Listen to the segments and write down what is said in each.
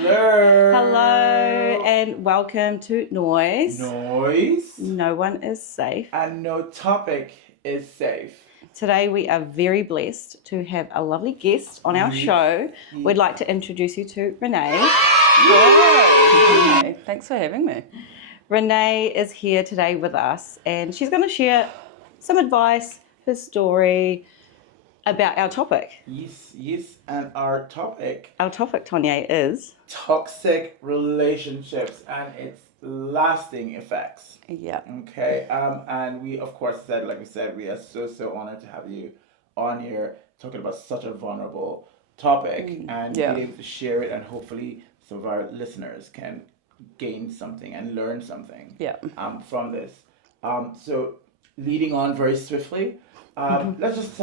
Hello. Hello and welcome to NOIS. NOIS. No one is safe. And no topic is safe. Today we are very blessed to have a lovely guest on our show. We'd like to introduce you to Renee. Hello. Thanks for having me. Renee is here today with us and she's going to share some advice, her story about our topic. Yes. And our topic, Tonye, is toxic relationships and its lasting effects. Yeah. Okay. And we, of course, like we said, we are so honored to have you on here talking about such a vulnerable topic and be able to share it, and hopefully some of our listeners can gain something and learn something from this. So leading on very swiftly, let's just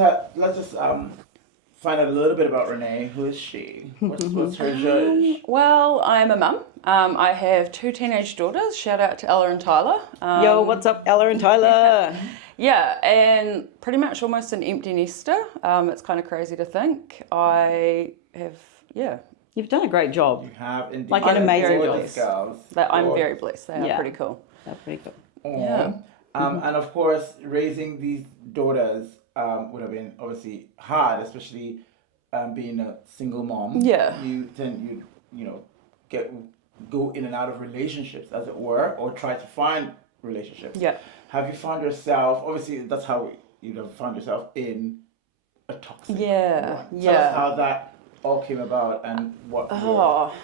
find out a little bit about Renee. Who is she? What's her judge? Well, I'm a mum. I have 2 teenage daughters. Shout out to Ella and Tyler. Yo, what's up, Ella and Tyler? Yeah, and pretty much almost an empty nester. It's kind of crazy to think. I have, You've done a great job. You have indeed. Like an amazing gorgeous girls. I'm very blessed. They are pretty cool. That's pretty cool. Yeah. And of course, raising these daughters would have been obviously hard, especially being a single mom. Yeah. You go in and out of relationships, as it were, or try to find relationships. Yeah. Have you found yourself? Obviously, that's how you'd have found yourself in a toxic. Yeah. one. Tell us how that all came about and what.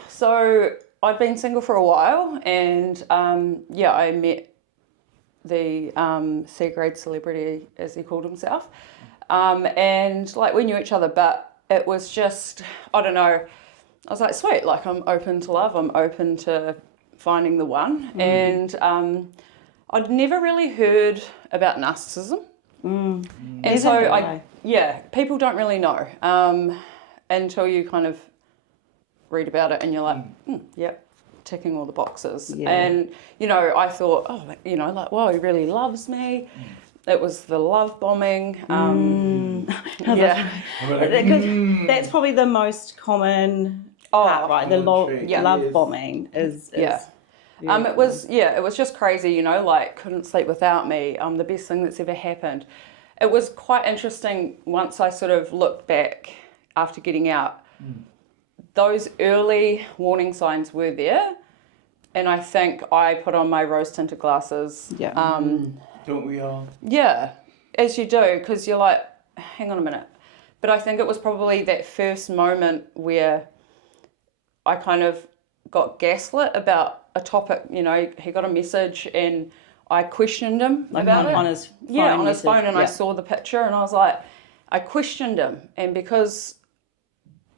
So I'd been single for a while, and I met the C-grade celebrity, as he called himself, and like we knew each other, but it was just, I don't know, I was like, sweet, like I'm open to love, I'm open to finding the one, and I'd never really heard about narcissism, and so people don't really know until you kind of read about it and you're like, yep, ticking all the boxes. Yeah. And, I thought, wow, he really loves me. It was the love bombing. Because that's probably the most common part, right? The love bombing is it was just crazy, like couldn't sleep without me. The best thing that's ever happened. It was quite interesting once I sort of looked back after getting out. Those early warning signs were there, and I think I put on my rose-tinted glasses. Yeah. Don't we all? Yeah, as you do, because you're like, hang on a minute. But I think it was probably that first moment where I kind of got gaslit about a topic. He got a message and I questioned him about it. On his phone. Yeah, on his phone, and I saw the picture and I was like, I questioned him, and because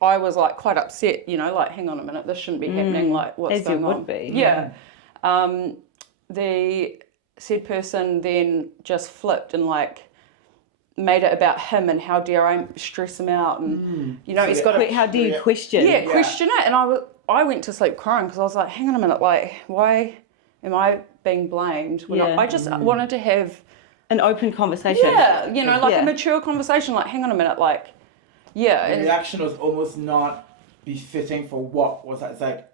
I was like quite upset, like, hang on a minute, this shouldn't be happening, like what's as going you on? would be. Yeah. The said person then just flipped and like made it about him and how dare I stress him out, and he's got to. How do you question? Yeah, question it, and I went to sleep crying because I was like, hang on a minute, like why am I being blamed when I just wanted to have an open conversation. Yeah, a mature conversation. Like, hang on a minute, like. Yeah, the reaction was almost not befitting for what was that. It's like,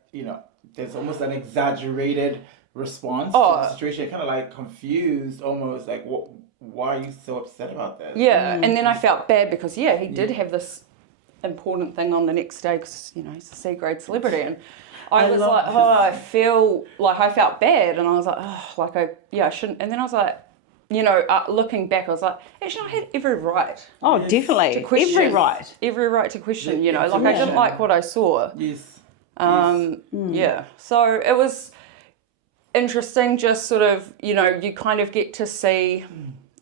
there's almost an exaggerated response to the situation, kind of like confused, almost like, why are you so upset about this? Yeah, and then I felt bad because he did have this important thing on the next day because he's a C-grade celebrity, and I was like, I felt bad, and I was like, I shouldn't, and then I was like, looking back, I was like, actually, I had every right. Oh, definitely. To question. Every right to question, I didn't like what I saw. Yes. Yeah. So it was interesting, just sort of, you kind of get to see,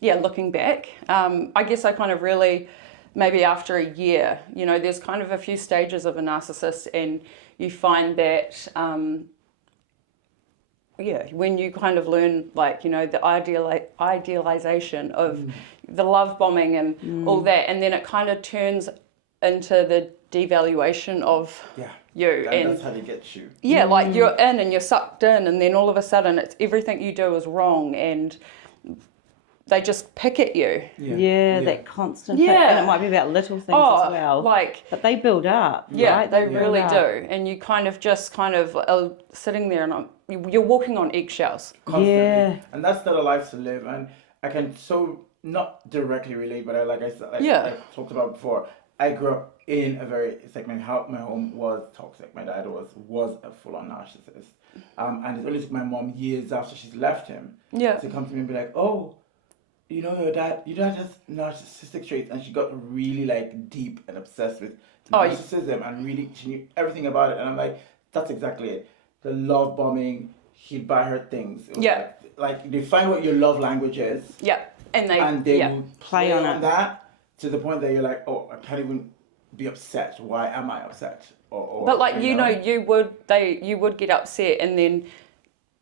looking back. I guess I kind of really, maybe after a year, there's kind of a few stages of a narcissist, and you find that, when you kind of learn, like, the idealization of the love bombing and all that, and then it kind of turns into the devaluation of you. That's how they get you. Yeah, like you're in and you're sucked in, and then all of a sudden it's everything you do is wrong, and they just pick at you. Yeah, that constant Yeah. pick. And it might be about little things as well. But they build up. Yeah, right? they really do. And you kind of sitting there and you're walking on eggshells. Constantly. Yeah. And that's not a life to live. And I can so not directly relate, but like I said, I talked about before, I grew up in a very, it's like my home was toxic. My dad was a full-on narcissist. And it only took my mom years after she's left him to come to me and be like, oh, you know, your dad has narcissistic traits. And she got really like deep and obsessed with narcissism and really she knew everything about it. And I'm like, that's exactly it. The love bombing, he'd buy her things. It was like they find what your love language is. Yeah. And they will play on that to the point that you're like, oh, I can't even be upset. Why am I upset? But like you would get upset, and then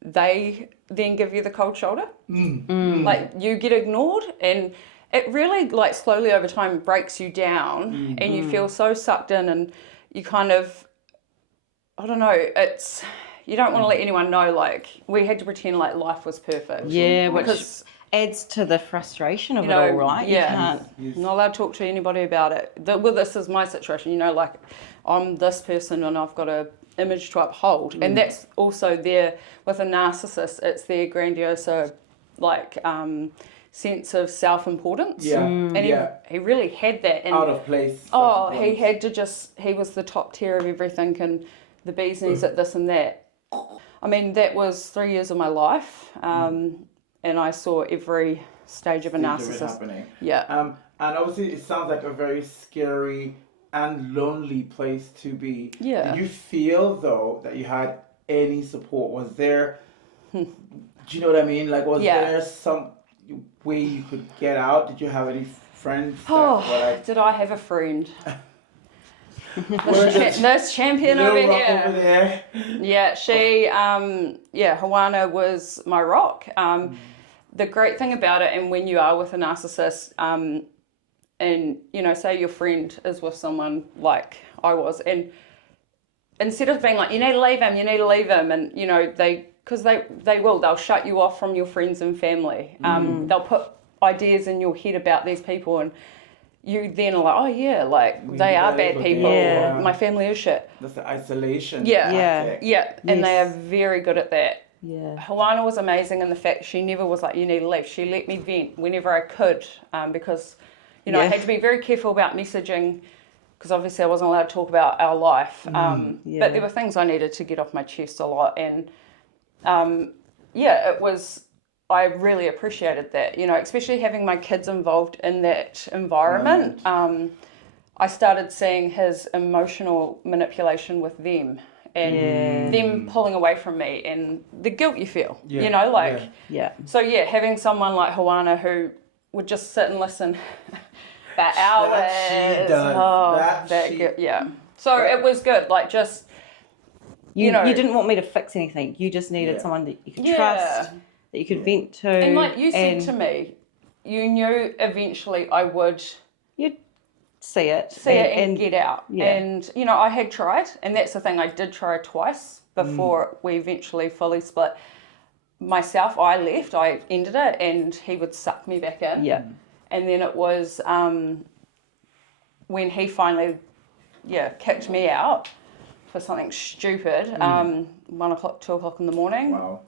they give you the cold shoulder. Like you get ignored, and it really like slowly over time breaks you down, and you feel so sucked in, and you kind of, I don't know, it's. You don't want to let anyone know, like, we had to pretend like life was perfect. Yeah, which adds to the frustration of it all, right? Yeah. You can't, not allowed to talk to anybody about it. Well, this is my situation, you know, like, I'm this person and I've got a image to uphold. And that's also there with a narcissist, it's their grandiose, like, sense of self-importance. Yeah. And he really had that. And, out of place. Oh, he had to he was the top tier of everything and the bee's knees at this and that. I mean, that was 3 years of my life, and I saw every stage of a narcissist. Happening. Yeah. And obviously, it sounds like a very scary and lonely place to be. Yeah. Did you feel though that you had any support? Was there? Do you know what I mean? Like, was there some way you could get out? Did you have any friends? Did I have a friend? This champion over here. Over there. Yeah, she, Hoana was my rock. The great thing about it, and when you are with a narcissist, and, you know, say your friend is with someone like I was, and instead of being like, you need to leave him, and, you know, they'll shut you off from your friends and family. They'll put ideas in your head about these people, and you then are like, oh yeah, like they are bad people. Yeah. My family is shit. That's the isolation. Yeah. And they are very good at that. Yeah. Hoana was amazing in the fact she never was like, you need to leave. She let me vent whenever I could, because, you know, I had to be very careful about messaging because obviously I wasn't allowed to talk about our life. But there were things I needed to get off my chest a lot, and it was. I really appreciated that, you know, especially having my kids involved in that environment. I started seeing his emotional manipulation with them and them pulling away from me and the guilt you feel, you know, like. So, having someone like Hoana who would just sit and listen for hours. She does. So it was good, like just, you know. You didn't want me to fix anything. You just needed someone that you could trust. That you could vent to. And like you said to me, you knew eventually I would... You'd see it and get out. Yeah. And, you know, I had tried, and that's the thing, I did try twice before we eventually fully split. Myself, I left, I ended it, and he would suck me back in. Yeah. And then it was when he finally, kicked me out for something stupid, 1 o'clock, 2 o'clock in the morning. Wow.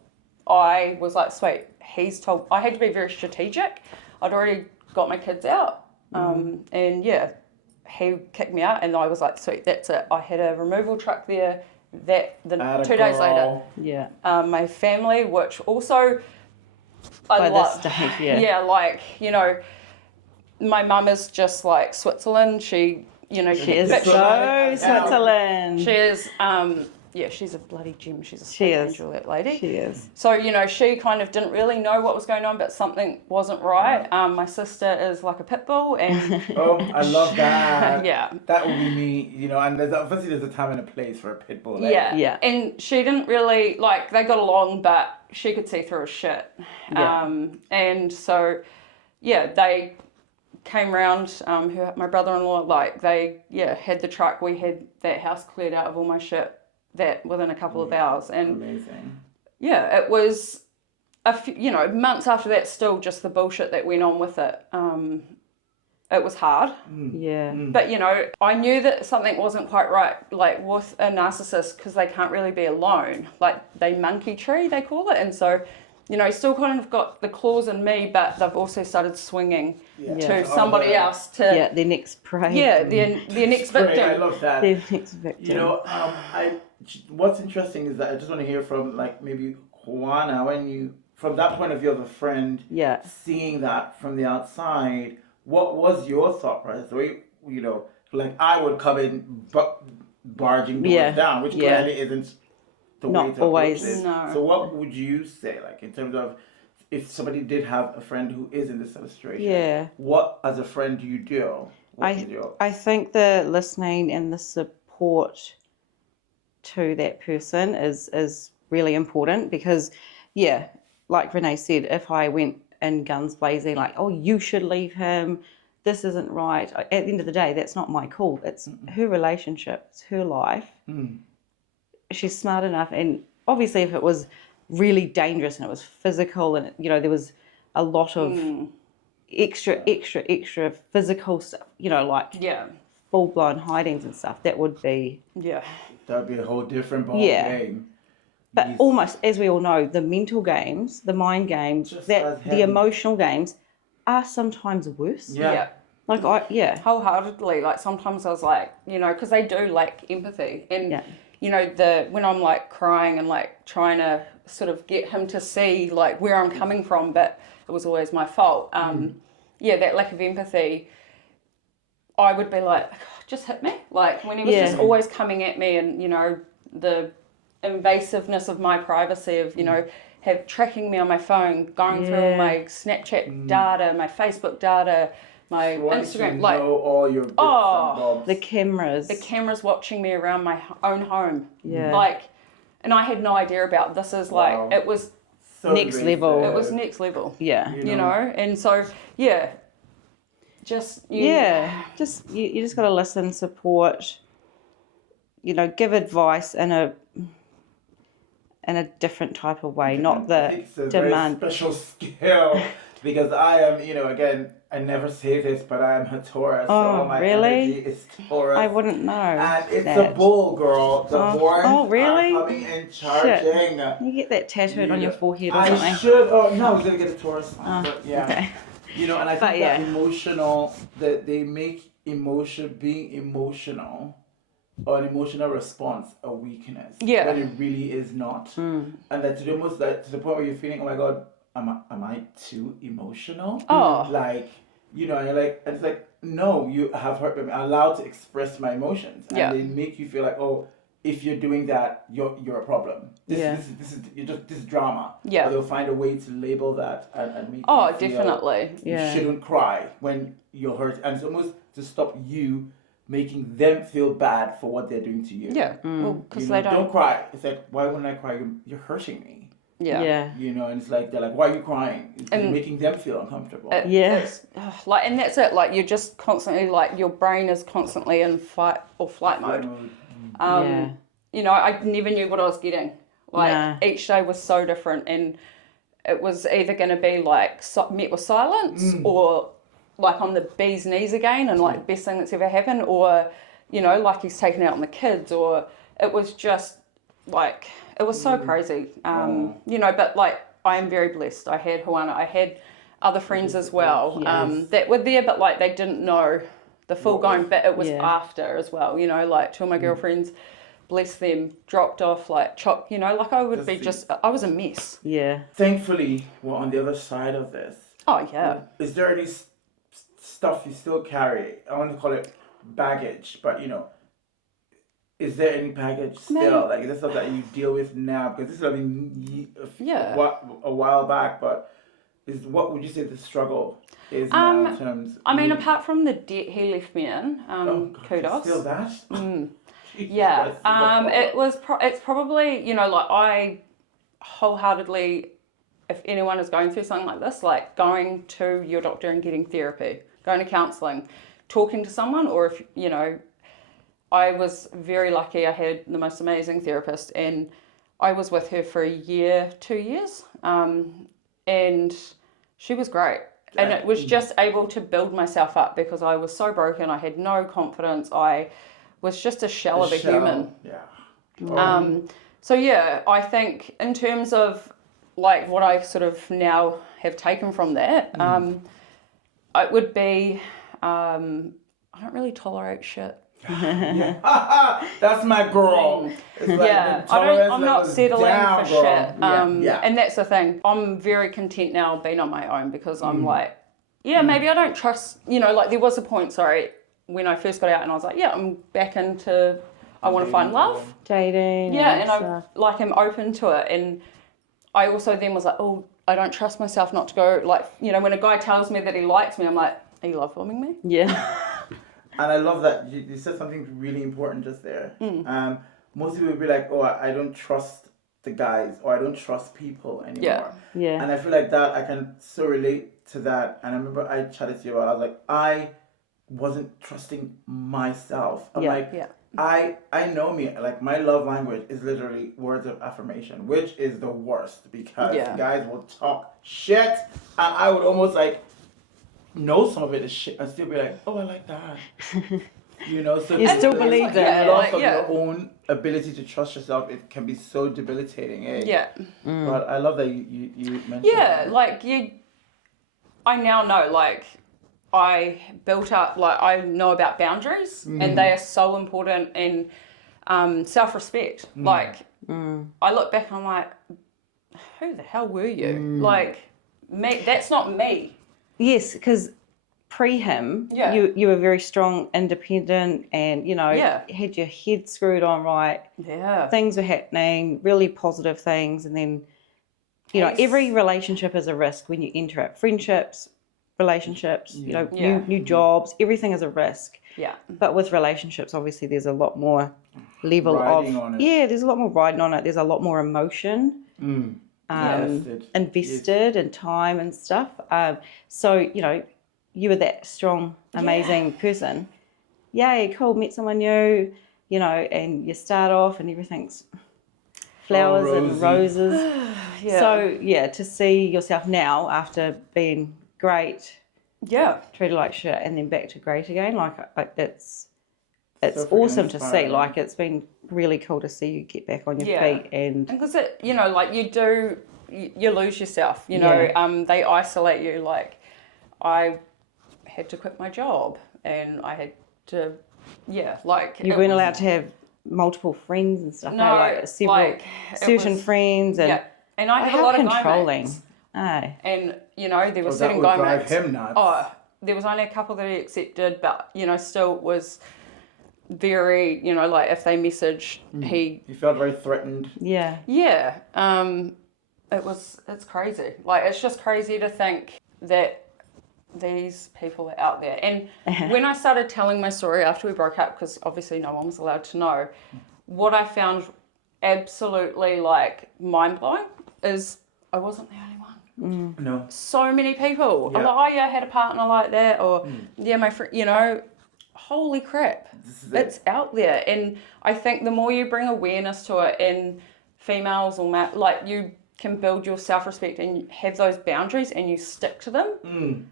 I was like, sweet, he's told, I had to be very strategic. I'd already got my kids out. And he kicked me out and I was like, sweet, that's it. I had a removal truck there 2 days later. Yeah. My family, which also I love. By this stage, Yeah, like, you know, my mum is just like Switzerland. She, you know, she is so Switzerland. She is, she's a bloody gem. She's a sweet angel, that lady. She is. So, you know, she kind of didn't really know what was going on, but something wasn't right. My sister is like a pit bull, and oh, I love that. Yeah, that would be me. You know, and there's a time and a place for a pit bull. Like. Yeah. And she didn't really like. They got along, but she could see through his shit. And so, they came around. My brother-in-law, like they, had the truck. We had that house cleared out of all my shit. That within a couple of hours, and amazing. It was months after that, still just the bullshit that went on with it. It was hard. Yeah. But, I knew that something wasn't quite right, like with a narcissist, because they can't really be alone. Like, they monkey tree, they call it. And so, still kind of got the claws in me, but they've also started swinging to somebody else to... Yeah, their next prey. Yeah, their next victim. I love that. Their next victim. What's interesting is that I just want to hear from, like, maybe Hoana, from that point of view of a friend, seeing that from the outside, what was your thought process? Like, I would come in barging doors down, which clearly isn't the way to always. approach this. No. So what would you say, like, in terms of if somebody did have a friend who is in this sort of situation, what as a friend do you do? I think the listening and the support to that person is really important because, like Renee said, if I went in guns blazing, like, oh, you should leave him, this isn't right. At the end of the day, that's not my call. It's her relationship. It's her life. She's smart enough. And obviously if it was really dangerous and it was physical and, there was a lot of extra physical stuff, like full-blown hidings and stuff, that would be... Yeah. That would be a whole different ball game. But almost, as we all know, the mental games, the mind games, the emotional games are sometimes worse. Yeah. Like, wholeheartedly. Like, sometimes I was like, because they do lack empathy. And, when I'm, like, crying and, like, trying to sort of get him to see, like, where I'm coming from, but it was always my fault. That lack of empathy, I would be like, just hit me. Like, when he was just always coming at me and, the invasiveness of my privacy of, tracking me on my phone, going through all my Snapchat data, my Facebook data, my Instagram, like all your bits and bobs. the cameras watching me around my own home. Yeah. Like, and I had no idea about this. Is like it was so next level. It was next level. Yeah. And so just you just got to listen, support, give advice in a different type of way, not the it's a demand. very special skill because I am, again, I never say this, but I am a Taurus. Oh, so my really? energy is Taurus. I wouldn't know. And it's that. a bull, girl. The horns really? are coming in charging. Shit. You get that tattooed on your forehead or something. I should. Oh, no, I was going to get a Taurus sign, but yeah. Okay. And I think that emotional, that they make being emotional or an emotional response a weakness. Yeah. When it really is not. And that to almost like to the point where you're feeling, oh my God, am I too emotional? Oh. Like, and you're like, and it's like, no, you have hurt me. I'm allowed to express my emotions. And they make you feel like, oh, if you're doing that, you're a problem. This is drama. Yeah. Or they'll find a way to label that and make you feel definitely. You shouldn't cry when you're hurt. And it's almost to stop you making them feel bad for what they're doing to you. Yeah. Well, because they don't cry. It's like, why wouldn't I cry? You're hurting me. Yeah. And it's like, they're like, why are you crying? It's making them feel uncomfortable. It's, and that's it. Like, you're just constantly, like, your brain is constantly in fight or flight mode. I never knew what I was getting. Like, each day was so different, and it was either going to be, like, met with silence or, like, on the bee's knees again and, like, best thing that's ever happened, or, like he's taken out on the kids, or it was just, like, it was so crazy. But, like, I am very blessed. I had Hoana. I had other friends as well that were there, but, like, they didn't know the full going, but it was after as well. Like, two of my girlfriends, bless them, dropped off, like, chopped, like, I would be I was a mess. Yeah. Thankfully, we're on the other side of this. Oh, yeah. Is there any stuff you still carry? I want to call it baggage, but, is there any baggage still? Like, is there stuff that you deal with now? Because this is, a while back, but what would you say the struggle is now in terms... apart from the debt he left me in, kudos. Still that? Yeah. It's probably, like, I wholeheartely, if anyone is going through something like this, like, going to your doctor and getting therapy, going to counselling, talking to someone, or if, I was very lucky. I had the most amazing therapist, and I was with her for a year, 2 years. and she was great. And it was just able to build myself up because I was so broken. I had no confidence. I was just a shell of a human. Yeah. So yeah, I think in terms of like what I sort of now have taken from that, it would be I don't really tolerate shit. That's my girl. It's like I'm not settling for shit. Yeah. And that's the thing. I'm very content now being on my own because I'm like, maybe I don't trust, like there was a point, when I first got out and I was like, I'm back into, I want to find love. Dating. Yeah, and I'm open to it. And I also then was like, oh, I don't trust myself not to go, when a guy tells me that he likes me, I'm like, are you love bombing me? Yeah. And I love that you said something really important just there. Most people would be like, oh, I don't trust the guys, or I don't trust people anymore. Yeah. And I feel like that I can so relate to that. And I remember I chatted to you about, I was like, I wasn't trusting myself. I'm I know me, like my love language is literally words of affirmation, which is the worst because guys will talk shit, and I would almost like know some of it is shit and still be like, oh, I like that. So you still believe that. Loss of your own ability to trust yourself, it can be so debilitating, eh? Yeah. But I love that you mentioned that. I now know, I built up, I know about boundaries and they are so important in self-respect. I look back and I'm like, who the hell were you? Me, that's not me. Yes, because pre him, you were very strong, independent, and had your head screwed on right. Yeah, things were happening, really positive things, and then every relationship is a risk when you enter it. Friendships, relationships, new jobs, everything is a risk. Yeah. But with relationships, obviously, there's a lot more level riding on it. there's a lot more riding on it. There's a lot more emotion. Invested in time and stuff. So, you were that strong, amazing person. Yay, cool, met someone new, and you start off and everything's flowers and roses. So, to see yourself now after being great, treated like shit, and then back to great again, it's so awesome to see. It's been really cool to see you get back on your feet. And because you lose yourself, they isolate you. I had to quit my job and I had to, you weren't allowed to have multiple friends and stuff. No, certain friends. And and I had a lot of controlling. guy mates. Aye. And, there were certain guy mates. Him nuts. Oh, there was only a couple that he accepted, but, still was very, if they messaged, he felt very threatened. Yeah. Yeah. It's crazy. It's just crazy to think that these people are out there. And when I started telling my story after we broke up, because obviously no one was allowed to know, what I found absolutely mind-blowing is I wasn't the only one. No. So many people. I'm like, I had a partner like that, or my friend, holy crap, it's out there. And I think the more you bring awareness to it in females or you can build your self-respect and have those boundaries and you stick to them,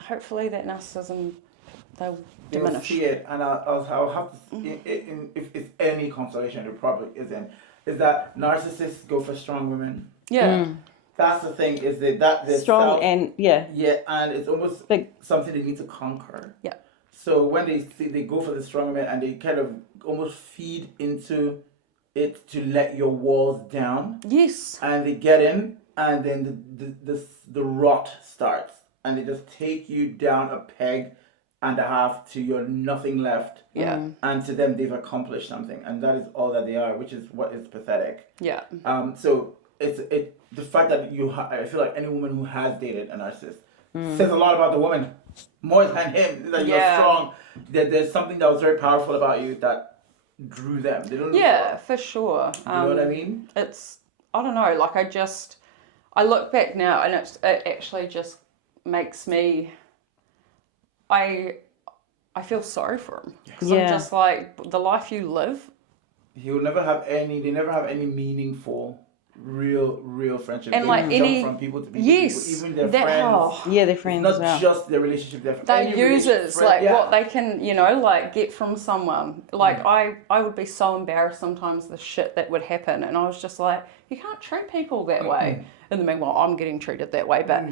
hopefully that narcissism, they'll diminish. See it, and I'll have to, if it's any consolation, it probably isn't, is that narcissists go for strong women. Yeah. That's the thing, is that they're strong and and it's almost big, something they need to conquer. Yeah. So when they go for the strong women and they kind of almost feed into it to let your walls down. Yes. And they get in, and then the rot starts, and they just take you down a peg and a half to you're nothing left. Yeah. And to them, they've accomplished something, and that is all that they are, which is what is pathetic. Yeah. So it's the fact that I feel like any woman who has dated a narcissist says a lot about the woman, more than him. That you're strong. That there's something that was very powerful about you that drew them. They don't. Yeah, for sure. You know what I mean? It's, I don't know. I look back now, and it actually just makes me. I feel sorry for him, because I'm just like, the life you live. They never have any meaningful real friendship. And they like jump any from people to people, yes, even their that, friends. oh, Yeah, they're friends. It's not as well. just their relationship. they're users, like what they can, you know, like get from someone. Like I would be so embarrassed sometimes the shit that would happen, and I was just like, you can't treat people that way. In the meanwhile, I'm getting treated that way, but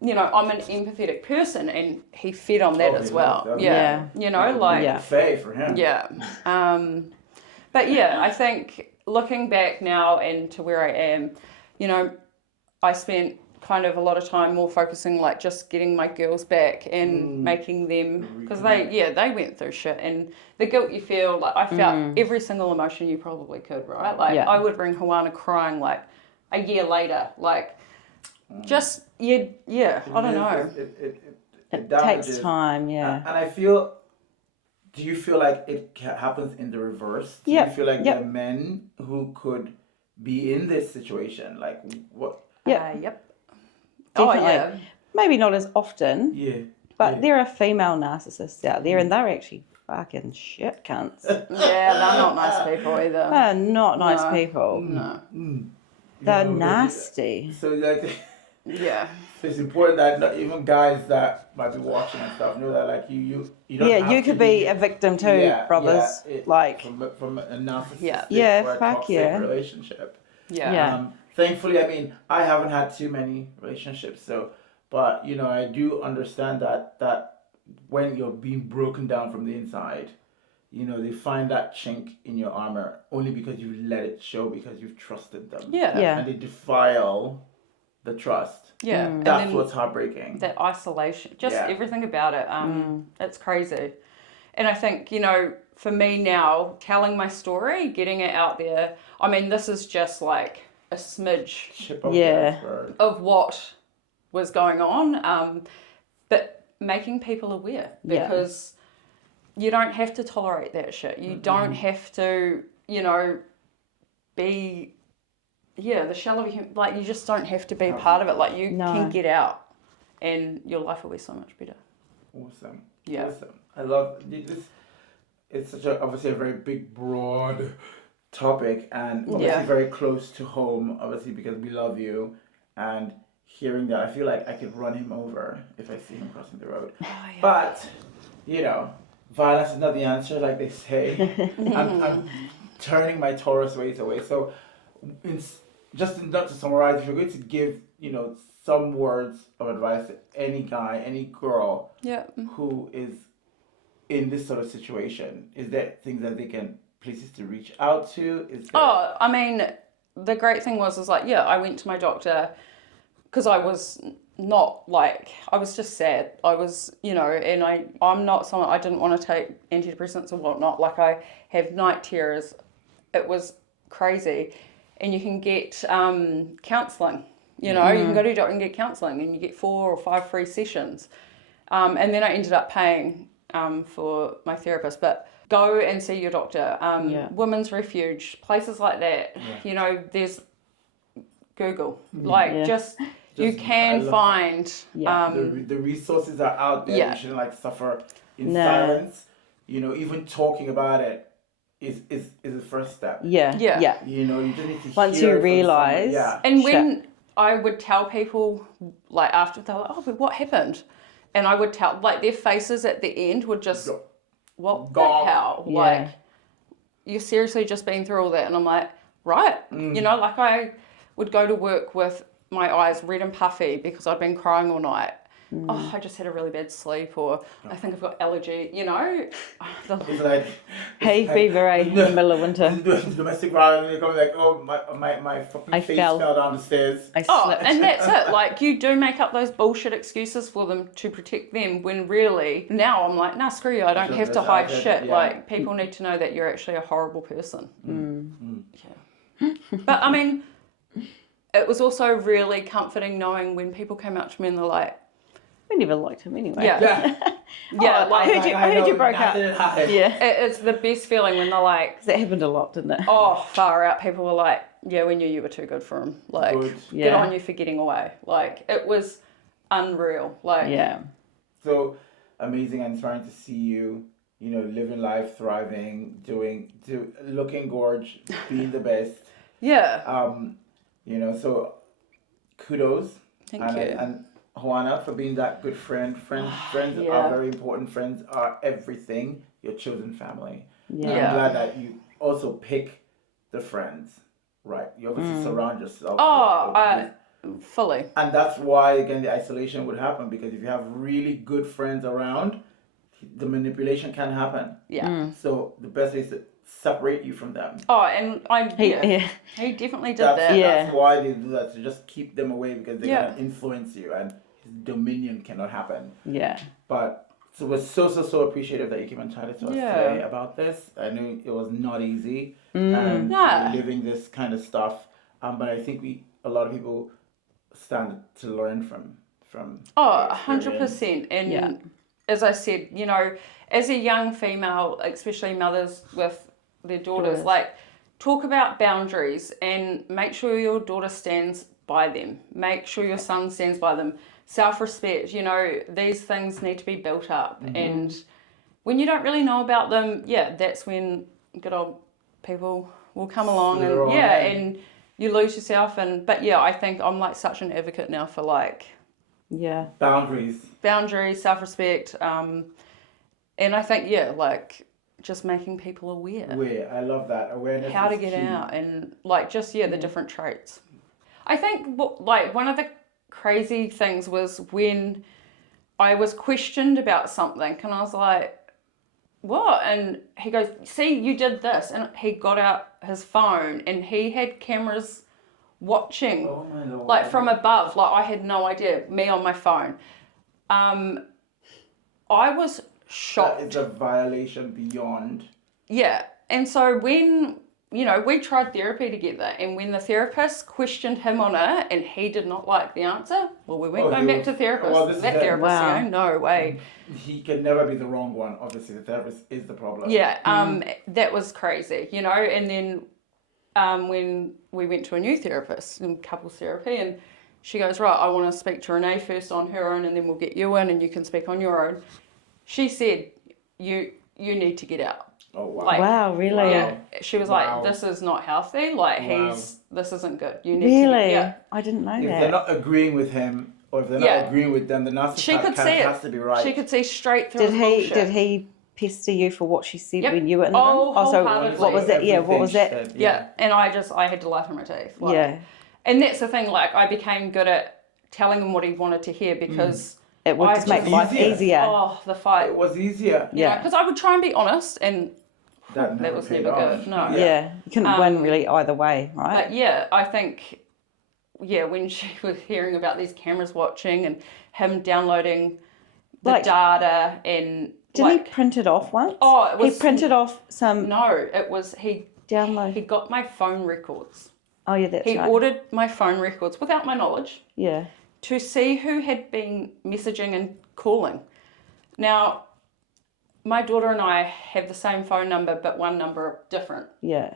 you know, I'm an empathetic person, and he fed on that as well. Yeah, you know, like buffet for him. Yeah, but yeah, I think looking back now and to where I am, you know, I spent kind of a lot of time more focusing like just getting my girls back and making them, because they went through shit, and the guilt you feel, like I felt every single emotion you probably could, right? Like I would ring Hoana crying like a year later, like just I don't know. It takes time, and I feel. Do you feel like it happens in the reverse? Do you feel like there are men who could be in this situation? Like what? Yep. Definitely. Oh yeah. Maybe not as often. Yeah. But there are female narcissists out there, and they're actually fucking shit cunts. Yeah, they're not nice people either. They're not nice people. No. They're nasty. So like. Yeah. So it's important that not even guys that might be watching and stuff know that like you don't have you could be a victim too, brothers. Like from a narcissistic or a toxic yeah. relationship. Yeah. Thankfully, I mean, I haven't had too many relationships, so but you know, I do understand that when you're being broken down from the inside, you know, they find that chink in your armor only because you let it show, because you've trusted them. Yeah. And they defile the trust. Yeah. That's what's heartbreaking. That isolation, just everything about it. It's crazy. And I think, you know, for me now, telling my story, getting it out there, I mean, this is just like a smidge of what was going on. But making people aware, because you don't have to tolerate that shit. You don't have to, you know, be... the shell of you, like you just don't have to be a part of it. Like you can get out, and your life will be so much better. Awesome. Yeah. Awesome. I love this. It's such obviously a very big, broad topic, and obviously very close to home. Obviously because we love you, and hearing that, I feel like I could run him over if I see him crossing the road. Oh, yeah. But you know, violence is not the answer, like they say. I'm turning my Taurus ways away. So. Not to summarize, if you're going to give, you know, some words of advice to any guy, any girl who is in this sort of situation, is there things that they can, places to reach out to? I mean, the great thing was like, I went to my doctor because I was not like, I was just sad. I was, you know, and I'm not someone, I didn't want to take antidepressants or whatnot. Like I have night terrors. It was crazy. And you can get counselling, you know, you can go to your doctor and get counselling, and you get 4 or 5 free sessions. And then I ended up paying for my therapist, but go and see your doctor. Women's Refuge, places like that, you know, there's Google, just you can find... the resources are out there. You shouldn't like suffer in silence. You know, even talking about it is the first step. Yeah. You know, you just need to once you realise. And when I would tell people, like after they're like, oh, but what happened? And I would tell, like their faces at the end would just, what the hell? Yeah. Like, you're seriously just been through all that? And I'm like, right. You know, like I would go to work with my eyes red and puffy because I'd been crying all night. Oh, I just had a really bad sleep, or I think I've got allergy, you know. It's like hay fever in the middle of winter. Domestic violence, you're coming like, oh, my fucking face fell down the stairs. And that's it. Like, you do make up those bullshit excuses for them to protect them, when really, now I'm like, nah, screw you, I don't have to hide shit. Like, people need to know that you're actually a horrible person. But, I mean, it was also really comforting knowing when people came up to me and they're like, we never liked him anyway. I heard you broke up. It's the best feeling when they're like... That happened a lot, didn't it? Oh, far out. People were like, we knew you were too good for him. Like, good on you for getting away. Like, it was unreal. Like, so amazing and trying to see you, you know, living life, thriving, looking gorge, being the best. You know, so kudos. Thank and, you. And Hoana, for being that good friend. Friends Yeah. are very important. Friends are everything. Your chosen family. Yeah. And I'm glad that you also pick the friends, right? You obviously surround yourself. Fully. And that's why, again, the isolation would happen, because if you have really good friends around, the manipulation can happen. Yeah. So the best way is to separate you from them. Oh, and he definitely did that. Yeah. That's why they do that, to just keep them away, because they're Yeah. going to influence you, and his dominion cannot happen. Yeah. But so we're so appreciative that you came and chatted to us today about this. I know it was not easy living this kind of stuff, but I think a lot of people stand to learn from. Oh, your experience. 100%. And as I said, you know, as a young female, especially mothers with their daughters, like, talk about boundaries and make sure your daughter stands by them. Make sure your son stands by them. Self-respect, you know, these things need to be built up. And when you don't really know about them, that's when good old people will come along and you lose yourself. But I think I'm like such an advocate now for like boundaries, self-respect, and I think like just making people aware. I love that awareness. How to is get key. out and like just the different traits. I think like one of the crazy things was when I was questioned about something and I was like, what? And he goes, see, you did this. And he got out his phone and he had cameras watching, oh my Lord. like from above. Like I had no idea, me on my phone. I was shocked. That is a violation beyond. Yeah. And so when, you know, we tried therapy together, and when the therapist questioned him on it and he did not like the answer, well, we weren't going back to therapist. That therapist, you know, no way. He can never be the wrong one. Obviously, the therapist is the problem. Yeah, that was crazy, you know. And then when we went to a new therapist in couples therapy, and she goes, right, I want to speak to Renee first on her own, and then we'll get you in and you can speak on your own. She said, you need to get out. Oh, wow. Like, wow, really? Yeah. She was like, this is not healthy. Like, this isn't good. You need to get, I didn't know if that. they're not agreeing with him, or if they're not agreeing with them, the narcissist has to be right. She could see straight through Did he pester you for what she said when you were in the room? Wholeheartedly. What was that? Yeah, what was that? Said, and I had to laugh in my teeth. Like, And that's the thing, like, I became good at telling him what he wanted to hear because it would just make life easier. Oh, the fight. It was easier. Yeah. Because I would try and be honest, and that was never good. No. Yeah. You couldn't win really either way, right? But I think, when she was hearing about these cameras watching and him downloading the data and... Didn't he print it off once? Oh, it was... He printed off some... No, it was... He got my phone records. Oh, yeah, that's right. He ordered my phone records without my knowledge. Yeah. To see who had been messaging and calling. Now, my daughter and I have the same phone number, but one number different. Yeah.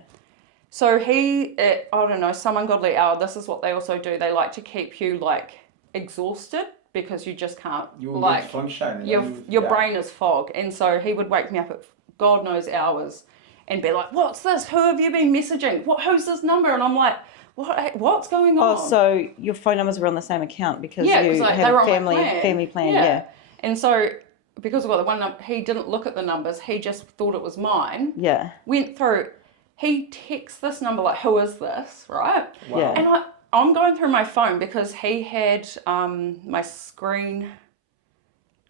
So he, I don't know, some ungodly hour, this is what they also do. They like to keep you, like, exhausted because you just can't, you like, function. Your brain is fog. And so he would wake me up at God knows hours and be like, what's this? Who have you been messaging? Who's this number? And I'm like, what's going on? Oh, so your phone numbers were on the same account because you had a family plan. Yeah. And so because I got the one number, he didn't look at the numbers. He just thought it was mine. Yeah. Went through. He texts this number like, who is this? Right? Wow. Yeah. And I'm going through my phone because he had my screen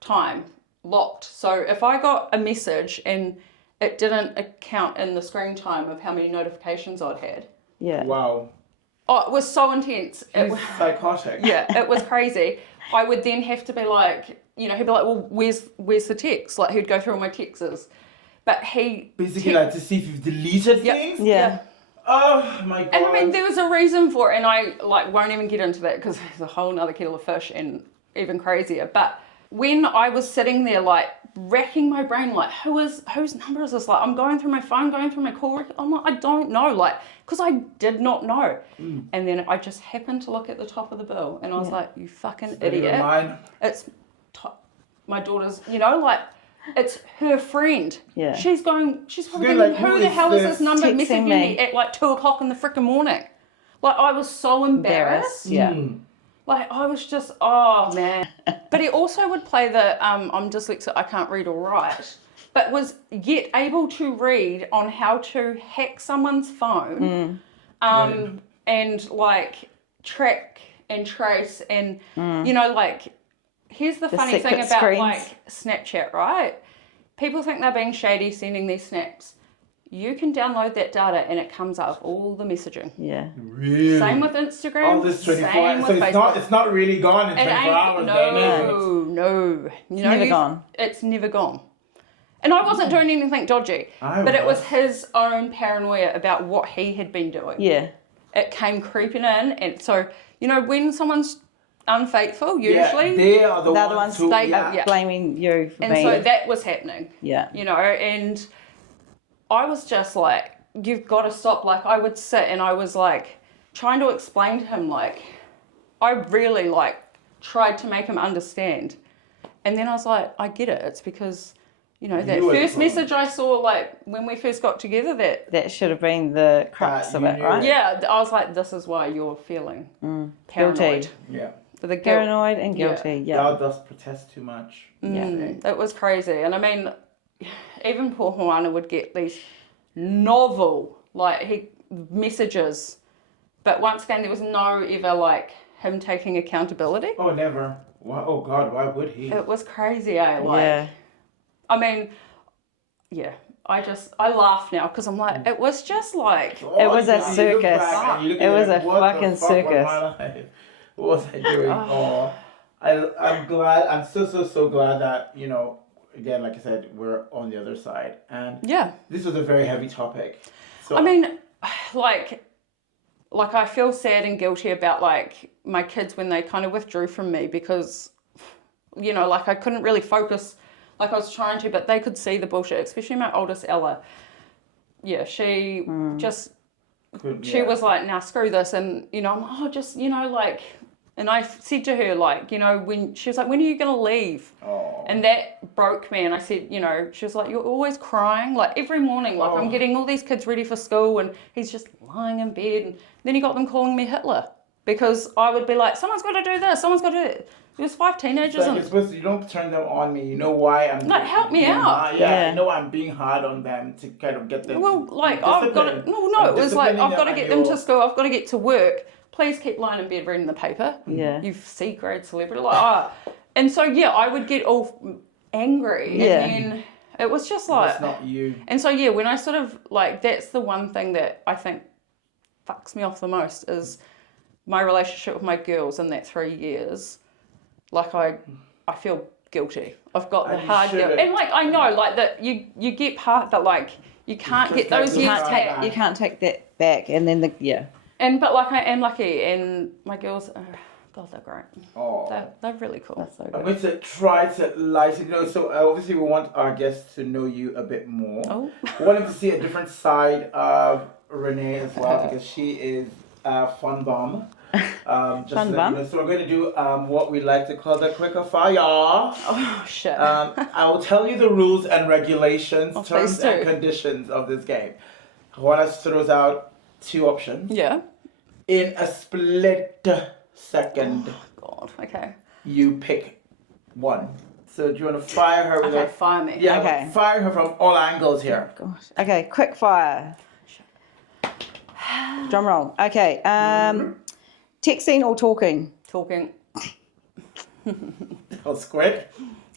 time locked. So if I got a message and it didn't account in the screen time of how many notifications I'd had. Yeah. Wow. Oh, it was so intense. He's psychotic. Yeah, it was crazy. I would then have to be like, he'd be like, well, where's the text? Like, he'd go through all my texts. But he... Basically, like, to see if you've deleted things? Yeah. Oh, my God. And I mean, there was a reason for it, and I, like, won't even get into that because there's a whole nother kettle of fish and even crazier. But when I was sitting there, like, racking my brain, like, whose number is this? Like, I'm going through my phone, going through my call record. I'm like, I don't know, like, because I did not know. And then I just happened to look at the top of the bill, and I was like, you fucking idiot. It's my daughter's, like, it's her friend. Yeah. She's probably like, who the hell is this number texting messaging me at like 2:00 in the frickin' morning? Like, I was so embarrassed. Yeah. Like, I was just, oh, man. But he also would play the, I'm dyslexic, I can't read or write, but was yet able to read on how to hack someone's phone and, like, track and trace and, you know, like, here's the funny thing about, screens. like, Snapchat, right? People think they're being shady sending these snaps. You can download that data and it comes up with all the messaging. Yeah. Really? Same with Instagram. Oh, this 24 same hours. So with it's Facebook. it's not really gone in 24 hours. No. You know, never gone. It's never gone. And I wasn't doing anything dodgy. But it was his own paranoia about what he had been doing. Yeah. It came creeping in. And so, you know, when someone's unfaithful, usually, they are the ones who, blaming you for and being... so that was happening. Yeah. You know, and I was just like, you've got to stop. Like, I would sit and I was like trying to explain to him, like, I really like tried to make him understand. And then I was like, I get it. It's because, you know, that first message I saw, like, when we first got together, that should have been the crux of it, right? Yeah, I was like, this is why you're feeling paranoid. Guilty. Yeah. The guilt. Paranoid and guilty, yeah. God does protest too much. It was crazy. And I mean, even poor Hoana would get these novel, like, messages. But once again, there was no ever, like, him taking accountability. Oh, never. Why, oh, God, why would he? It was crazy, eh? Like, I mean, yeah. I laugh now because I'm like, it was just like... it was a circus. It was a fucking circus. What was I doing? I'm glad. I'm so glad that, you know, again, like I said, we're on the other side. And this was a very heavy topic. So I mean, like I feel sad and guilty about, like, my kids when they kind of withdrew from me because, you know, like, I couldn't really focus like I was trying to, but they could see the bullshit, especially my oldest Ella. Yeah, she just, she was like, nah, screw this. And, you know, I'm just, you know, like, and I said to her, like, you know, when she was like, when are you going to leave? Oh. And that broke me. And I said, you know, she was like, you're always crying. Like, every morning, like, I'm getting all these kids ready for school and he's just lying in bed. And then he got them calling me Hitler because I would be like, someone's got to do this, someone's got to do it. There's 5 teenagers. Like, you're supposed to, you don't turn them on me. You know why I'm... Like, help me out. Yeah, you know I'm being hard on them to kind of get them... Well, like, I've got to... No, it was like, I've got to get them to school. I've got to get to work. Please keep lying in bed reading the paper. Yeah. You C-grade celebrity. Like, And so, yeah, I would get all angry. Yeah. And then it was just like... That's not you. And so, yeah, when I sort of, like, that's the one thing that I think fucks me off the most is my relationship with my girls in that 3 years. Like, I feel guilty. I've got the hard guilt. And, like, I know, like, that you get part that, like, you can't get those years back. You can't take that back. And then But, like, I am lucky. And my girls, God, they're great. Oh. They're really cool. That's so good. I'm going to try to lighten, you know, so obviously we want our guests to know you a bit more. Oh. We want them to see a different side of Renee as well because she is a fun bomb. Just Fun so, you know, so we're going to do what we like to call the quicker fire. Oh, shit. I will tell you the rules and regulations, terms please do. and conditions of this game. Hoana throws out 2 options. Yeah. In a split second, God, okay. you pick one. So do you want to fire her with Okay, fire me. Yeah, Okay. fire her from all angles here. Gosh. Okay, quick fire. Drum roll. Okay. Texting or talking? Talking. That was quick.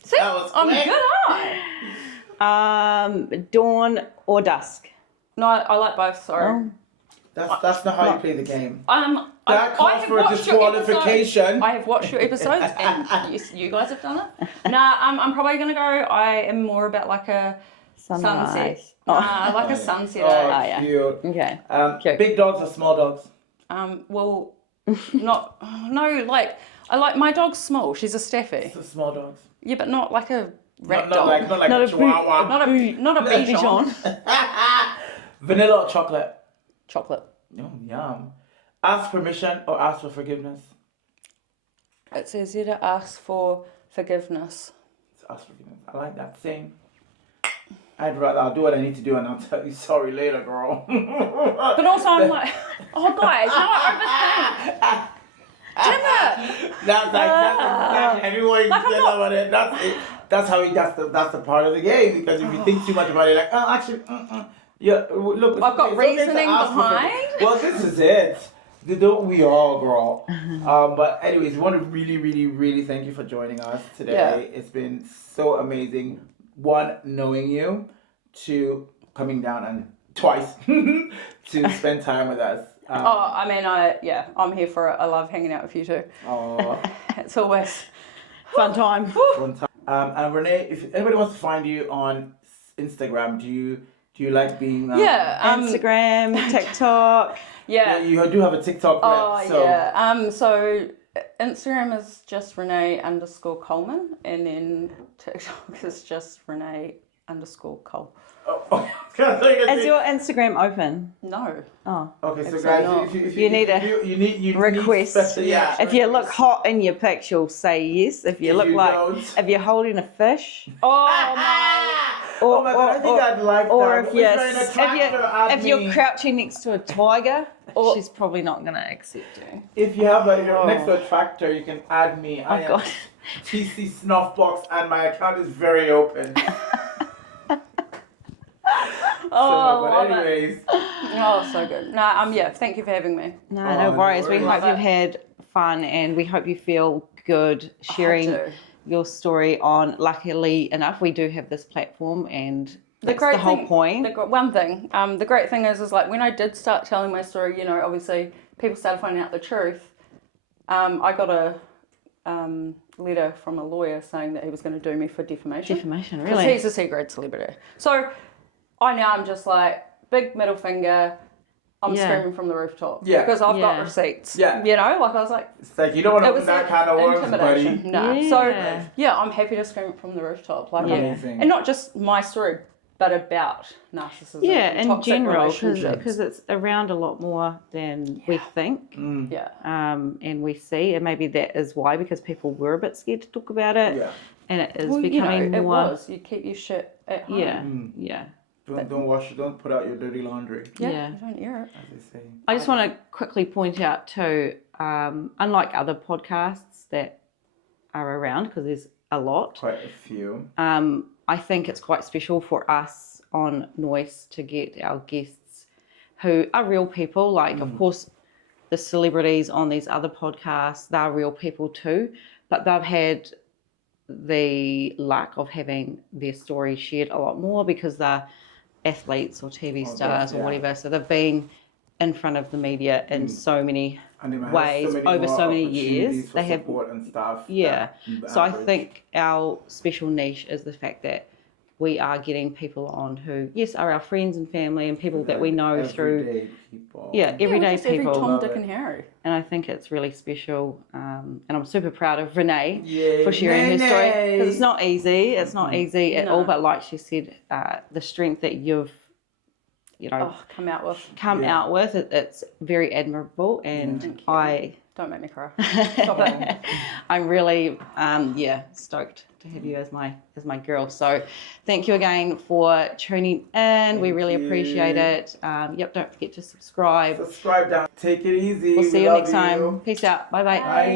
See, That was I'm quick. good, aren't I? Dawn or dusk? No, I like both, sorry. That's not how you play the game. That That calls for a disqualification. I have watched your episodes, and yes, you guys have done it. Nah, I'm probably gonna go. I am more about like a Sunrise. sunset. Oh. Like a sunset. Oh, yeah. cute. Okay. Cute. Big dogs or small dogs? Well, not no. Like I like my dog's small. She's a staffy. It's the small dogs. Yeah, but not like a rat Not dog. like Not a a chihuahua. Not a Bichon. Vanilla or chocolate? Chocolate. Oh, yum. Ask permission or ask for forgiveness? It's easier to ask for forgiveness. It's ask for forgiveness. I like that. Same. I'll do what I need to do and I'll tell you sorry later, girl. But also I'm like, Oh, guys, no, overthink. Damn it. That's everyone Like, I'm said not- about it. That's how that's the part of the game, because if you think too much about it, like, oh, actually, yeah, look, I've got it's okay to reasoning ask for behind. things. Well, this is it. Don't we all, girl? But anyways, we want to really, really, really thank you for joining us today. Yeah. It's been so amazing. One, knowing you. Two, coming down, and twice to spend time with us. I mean, I'm here for it. I love hanging out with you too. It's always Fun time. One time. And Renee, if anybody wants to find you on Instagram, do you like being Instagram, TikTok. Yeah. You do have a TikTok. Oh, so. yeah. So Instagram is just Renee_Coleman, and then TikTok is just Renee_Cole. Oh. Is your Instagram open? No. Oh. Okay, so It's guys, not. if You need you request. Need special, yeah. If you look hot in your picture, say yes. If you look you like, don't. if you're holding a fish, Oh, no. Oh my god, I think I'd like or that. if But you're, if you're in a tractor, add if me. you're crouching next to a tiger, Or- she's probably not gonna accept you. If you have you're next to a tractor, you can add me. I am God. TC Snuffbox, and my account is very open. Oh, but love it. anyways, Oh, so good. No, thank you for having me. No, Oh, no no worries. We worries. hope you've had fun, and we hope you feel good sharing do. your story on. Luckily enough, we do have this platform, and that's the whole point. One thing, the great thing is like when I did start telling my story, you know, obviously people started finding out the truth. I got a letter from a lawyer saying that he was going to do me for defamation. Defamation, Because really? he's a C-grade celebrity. So I'm just like, big middle finger, I'm Yeah. screaming from the rooftop. Yeah. Because I've got Yeah. receipts. Yeah. You know, like I was like, it's like you don't want to it open was that like kind of worms, buddy. intimidation. No. Yeah. So yeah, I'm happy to scream it from the rooftop. Like, Amazing. and not just my story, but about narcissism. Yeah, and in toxic general, relationships. because it's around a lot more than we think, Yeah. and we see, and maybe that is why, because people were a bit scared to talk about it, Yeah. and it is Well, becoming it more. was. You keep your shit at home. Yeah, yeah. Don't put out your dirty laundry, Yeah. You don't hear it. as they say. I just want to quickly point out too, unlike other podcasts that are around, because there's a lot, Quite a few. I think it's quite special for us on NOIS to get our guests who are real people. Like, of course, the celebrities on these other podcasts, they're real people too, but they've had the luck of having their story shared a lot more because they're athletes or TV stars or yeah. whatever. So they've been in front of the media in so many And they might have ways over more so many opportunities years. for They have, support and stuff. yeah. than the So I average. think our special niche is the fact that we are getting people on who, yes, are our friends and family and people that we know through, Everyday people. everyday just every people. Tom, Love Dick, it. and Harry. And I think it's really special. And I'm super proud of Renee Yay, for sharing her story, Renee. because it's not easy. It's not easy at all. No. But like she said, the strength that you've, Oh, come out with. come Yeah. out with, it's very admirable. And Thank you. I Don't make me cry. Stop it. I'm really stoked to have you as my girl. So thank you again for tuning in. We Thank really you. appreciate it. Don't forget to subscribe. Subscribe down. Take it easy. We'll see We you love next time. Peace out. Bye bye. Bye.